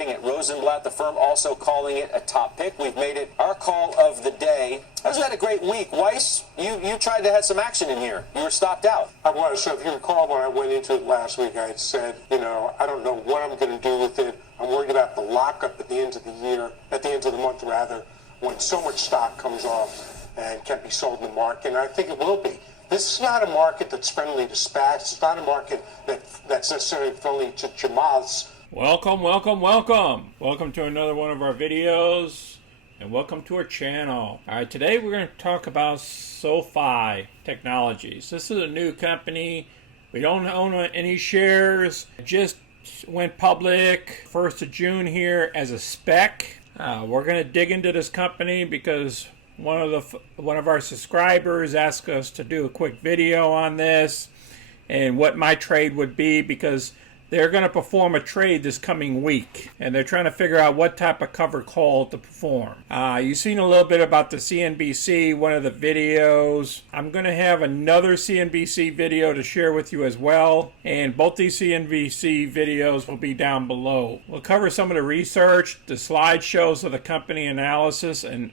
trading at Rosenblatt, the firm also calling it a top pick. We've made it our call of the day. Hasn't that a great week? Weiss, you tried to have some action in here. You were stopped out. I was. So if you recall, when I went into it last week, I had said, I don't know what I'm going to do with it. I'm worried about the lockup at the end of the year, at the end of the month rather, when so much stock comes off and can be sold in the market, and I think it will be. This is not a market that's friendly to SPACs. It's not a market that's necessarily friendly to Jamals. Welcome, welcome, welcome. Welcome to another one of our videos, and welcome to our channel. All right, today we're going to talk about SOFI Technologies. This is a new company. We don't own any shares. It just went public 1st of June here as a spec. We're going to dig into this company because one of our subscribers asked us to do a quick video on this and what my trade would be, because they're going to perform a trade this coming week, and they're trying to figure out what type of covered call to perform. You've seen a little bit about the CNBC, one of the videos. I'm going to have another CNBC video to share with you as well, and both these CNBC videos will be down below. We'll cover some of the research, the slideshows of the company analysis, and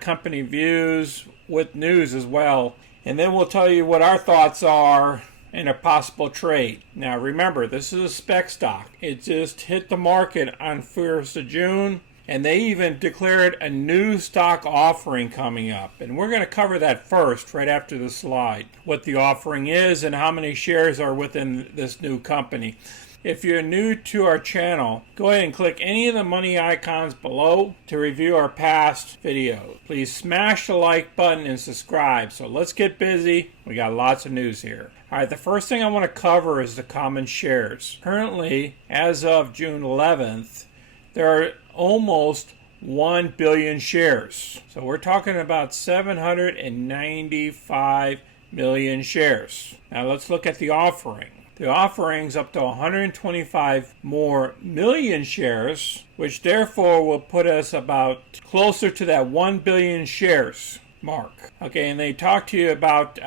company views with news as well. And then we'll tell you what our thoughts are in a possible trade. Now remember, this is a spec stock. It just hit the market on 1st of June, and they even declared a new stock offering coming up. And we're going to cover that first, right after the slide. What the offering is and how many shares are within this new company. If you're new to our channel, go ahead and click any of the money icons below to review our past videos. Please smash the like button and subscribe. So let's get busy. We got lots of news here. All right, the first thing I want to cover is the common shares. Currently, as of June 11th, there are almost 1 billion shares. So we're talking about 795 million shares. Now let's look at the offering. The offering's up to 125 more million shares, which therefore will put us about closer to that 1 billion shares mark. Okay, and they talk to you about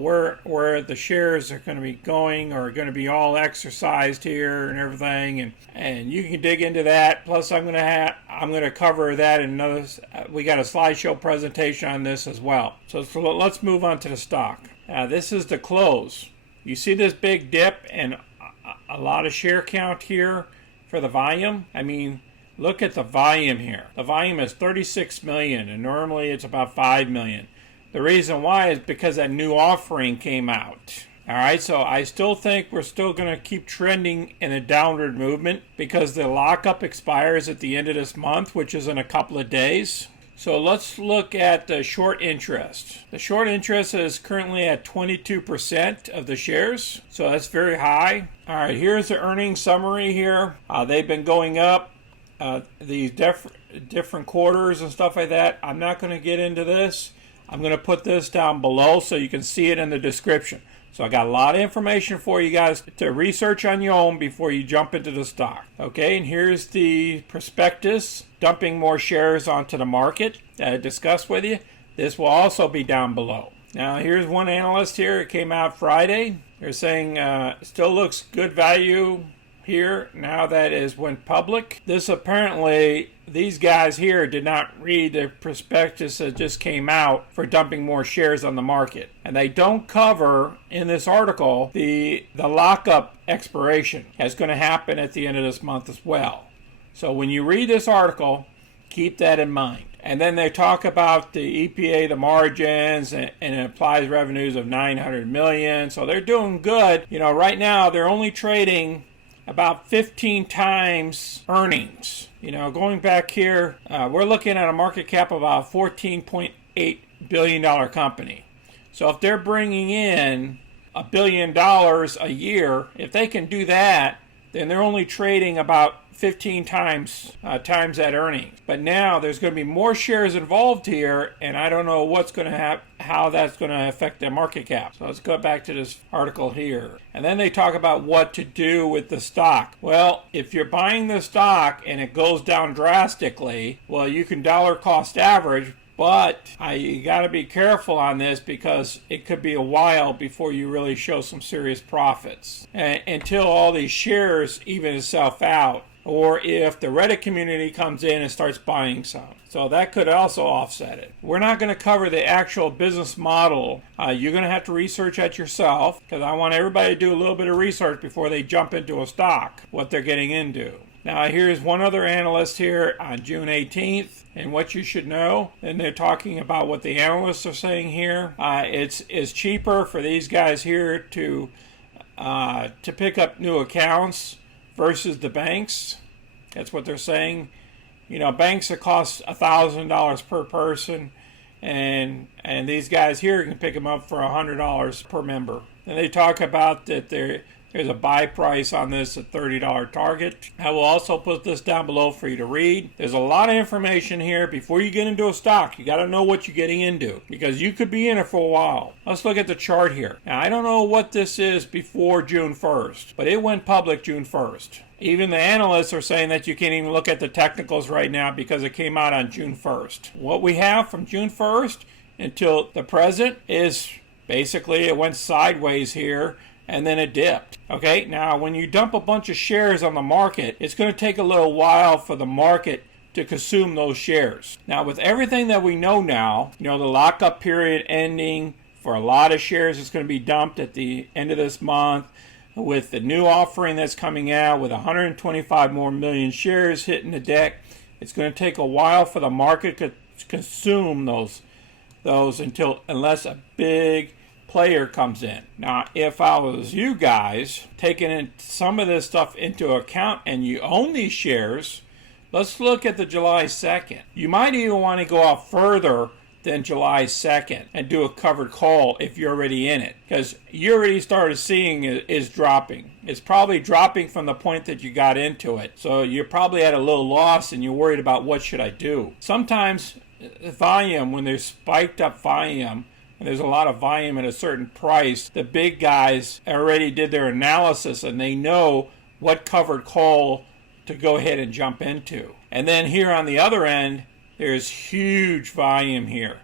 where the shares are going to be going, or going to be all exercised here and everything, and you can dig into that. Plus, I'm going to cover that in another. We got a slideshow presentation on this as well. So let's move on to the stock. This is the close. You see this big dip and a lot of share count here for the volume. I mean, look at the volume here. The volume is 36 million, and normally it's about 5 million. The reason why is because that new offering came out. All right, so I still think we're still going to keep trending in a downward movement because the lockup expires at the end of this month, which is in a couple of days. So let's look at the short interest. The short interest is currently at 22% of the shares, so that's very high. All right, here's the earnings summary here. They've been going up these different quarters and stuff like that. I'm not going to get into this. I'm going to put this down below so you can see it in the description. So I got a lot of information for you guys to research on your own before you jump into the stock. Okay, and here's the prospectus dumping more shares onto the market that I discussed with you. This will also be down below. Now here's one analyst here. It came out Friday. They're saying still looks good value here now that it went public. This apparently, these guys here did not read the prospectus that just came out for dumping more shares on the market. And they don't cover in this article the lockup expiration that's going to happen at the end of this month as well. So when you read this article, keep that in mind. And then they talk about the EPA, the margins, and it applies revenues of 900 million. So they're doing good. You know, right now they're only trading about 15 times earnings. You know, going back here, we're looking at a market cap of about $14.8 billion company. So if they're bringing in $1 billion a year, if they can do that, then they're only trading about 15 times that earnings. But now there's going to be more shares involved here, and I don't know what's going to happen, how that's going to affect the market cap. So let's go back to this article here. And then they talk about what to do with the stock. Well, if you're buying the stock and it goes down drastically, well, you can dollar cost average, but you got to be careful on this because it could be a while before you really show some serious profits until all these shares even itself out or if the Reddit community comes in and starts buying some. So that could also offset it. We're not going to cover the actual business model. You're going to have to research that yourself, because I want everybody to do a little bit of research before they jump into a stock, what they're getting into. Now here's one other analyst here on June 18th, and what you should know. And they're talking about what the analysts are saying here. It's cheaper for these guys here to pick up new accounts versus the banks. That's what they're saying. You know, banks that cost $1,000 per person, and these guys here can pick them up for $100 per member. And they talk about that there's a buy price on this at $30 target. I will also put this down below for you to read. There's a lot of information here. Before you get into a stock, you got to know what you're getting into, because you could be in it for a while. Let's look at the chart here. Now, I don't know what this is before June 1st, but it went public June 1st. Even the analysts are saying that you can't even look at the technicals right now because it came out on June 1st. What we have from June 1st until the present is basically it went sideways here and then it dipped. Okay, now when you dump a bunch of shares on the market, it's going to take a little while for the market to consume those shares. Now with everything that we know now, you know, the lockup period ending for a lot of shares is going to be dumped at the end of this month. With the new offering that's coming out with 125 more million shares hitting the deck, it's going to take a while for the market to consume those unless a big player comes in. Now, if I was you guys taking some of this stuff into account and you own these shares, let's look at the July 2nd. You might even want to go out further than July 2nd and do a covered call if you're already in it, because you already started seeing it is dropping. It's probably dropping from the point that you got into it, so you're probably at a little loss and you're worried about what should I do. Sometimes volume, when there's spiked up volume and there's a lot of volume at a certain price, the big guys already did their analysis and they know what covered call to go ahead and jump into. And then here on the other end, there's huge volume here.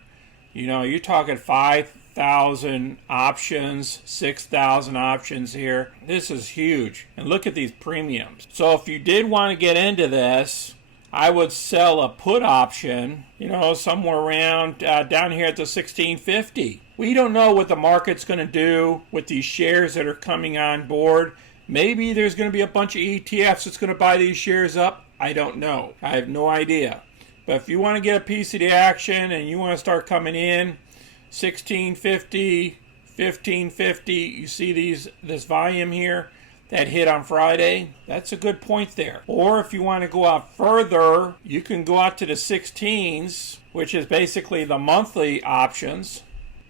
You know, you're talking 5,000 options, 6,000 options here. This is huge. And look at these premiums. So if you did want to get into this, I would sell a put option, you know, somewhere around down here at the 1650. We don't know what the market's going to do with these shares that are coming on board. Maybe there's going to be a bunch of ETFs that's going to buy these shares up. I don't know. I have no idea. But if you want to get a piece of the action and you want to start coming in, 1650, 1550, you see this volume here that hit on Friday, that's a good point there. Or if you want to go out further, you can go out to the 16s, which is basically the monthly options.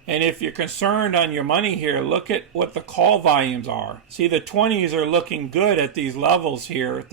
And if you're concerned on your money here, look at what the call volumes are. See, the 20s are looking good at these levels here.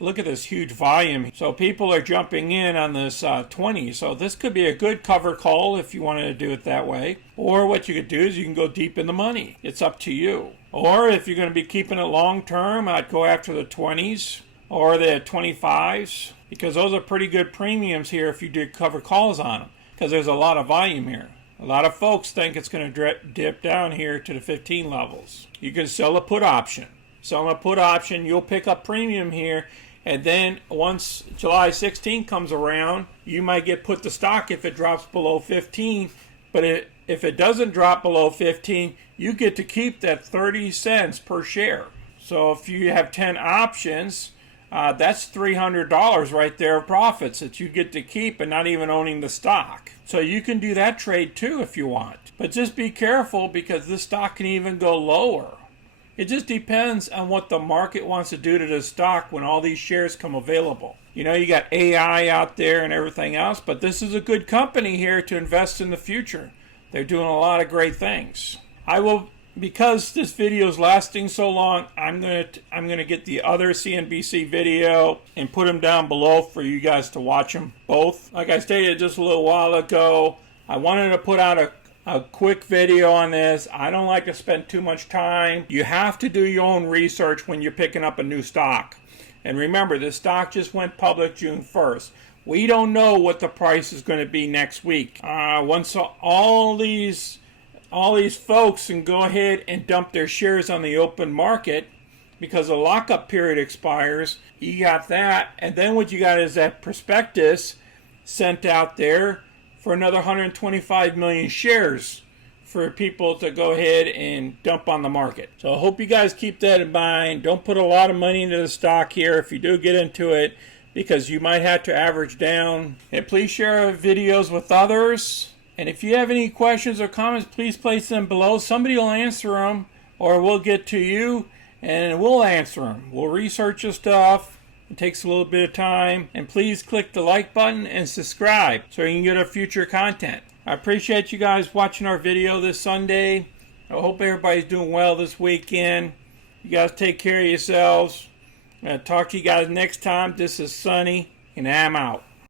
Look at this huge volume. So people are jumping in on this 20. So this could be a good cover call if you wanted to do it that way. Or what you could do is you can go deep in the money. It's up to you. Or if you're going to be keeping it long term, I'd go after the 20s or the 25s, because those are pretty good premiums here if you do cover calls on them, because there's a lot of volume here. A lot of folks think it's going to dip down here to the 15 levels. You can sell a put option. Sell a put option, you'll pick up premium here, and then once July 16 comes around, you might get put to stock if it drops below 15. But if it doesn't drop below 15, you get to keep that 30 cents per share. So if you have 10 options, that's $300 right there of profits that you get to keep and not even owning the stock. So you can do that trade too if you want. But just be careful, because this stock can even go lower. It just depends on what the market wants to do to the stock when all these shares come available. You know, you got AI out there and everything else, but this is a good company here to invest in the future. They're doing a lot of great things. Because this video is lasting so long, I'm gonna get the other CNBC video and put them down below for you guys to watch them both. Like I stated just a little while ago, I wanted to put out a quick video on this. I don't like to spend too much time. You have to do your own research when you're picking up a new stock. And remember, this stock just went public June 1st. We don't know what the price is going to be next week. Once all these folks can go ahead and dump their shares on the open market, because the lockup period expires. You got that, and then what you got is that prospectus sent out there for another 125 million shares for people to go ahead and dump on the market. So I hope you guys keep that in mind. Don't put a lot of money into the stock here if you do get into it, because you might have to average down. And please share our videos with others. And if you have any questions or comments, please place them below. Somebody will answer them, or we'll get to you and we'll answer them. We'll research the stuff. It takes a little bit of time. And please click the like button and subscribe so you can get our future content. I appreciate you guys watching our video this Sunday. I hope everybody's doing well this weekend. You guys take care of yourselves. I'm going to talk to you guys next time. This is Sonny, and I'm out.